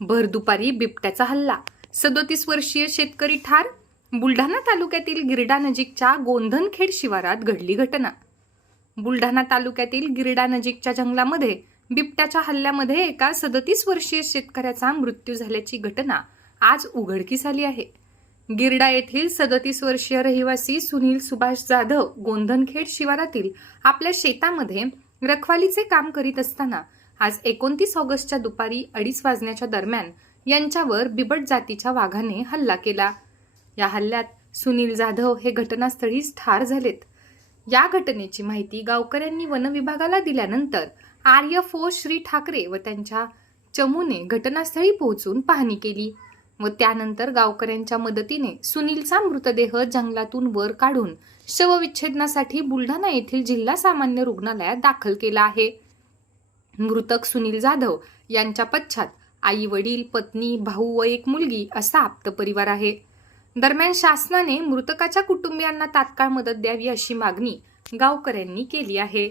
भर दुपारी बिबट्याचा हल्ला. सदोतीस वर्षीय शेतकरी ठार. बुलढाणा तालुक्यातील गिरडा नजीकच्या गोंधनखेड शिवारात घडली घटना. बुलढाणा तालुक्यातील गिरडा नजीकच्या जंगलामध्ये बिबट्याच्या हल्ल्यामध्ये एका सदतीस वर्षीय शेतकऱ्याचा मृत्यू झाल्याची घटना आज उघडकीस आली आहे. गिरडा येथील सदतीस वर्षीय रहिवासी सुनील सुभाष जाधव गोंधनखेड शिवारातील आपल्या शेतामध्ये रखवालीचे काम करीत असताना आज एकोणतीस ऑगस्टच्या दुपारी अडीच वाजण्याच्या दरम्यान यांच्यावर बिबट जातीच्या वाघाने हल्ला केला. या हल्ल्यात सुनील जाधव हे घटनास्थळीच ठार झालेत. या घटनेची माहिती गावकऱ्यांनी वनविभागाला दिल्यानंतर आर्यफो श्री ठाकरे व त्यांच्या चमूने घटनास्थळी पोहोचून पाहणी केली. व त्यानंतर गावकऱ्यांच्या मदतीने सुनीलचा मृतदेह जंगलातून वर काढून शवविच्छेदनासाठी बुलढाणा येथील जिल्हा सामान्य रुग्णालयात दाखल केला आहे. मृतक सुनील जाधव यांच्या पश्चात आई वडील पत्नी भाऊ व एक मुलगी असा आप्त परिवार आहे. दरम्यान शासनाने मृतकाच्या कुटुंबियांना तात्काळ मदत द्यावी अशी मागणी गावकऱ्यांनी केली आहे.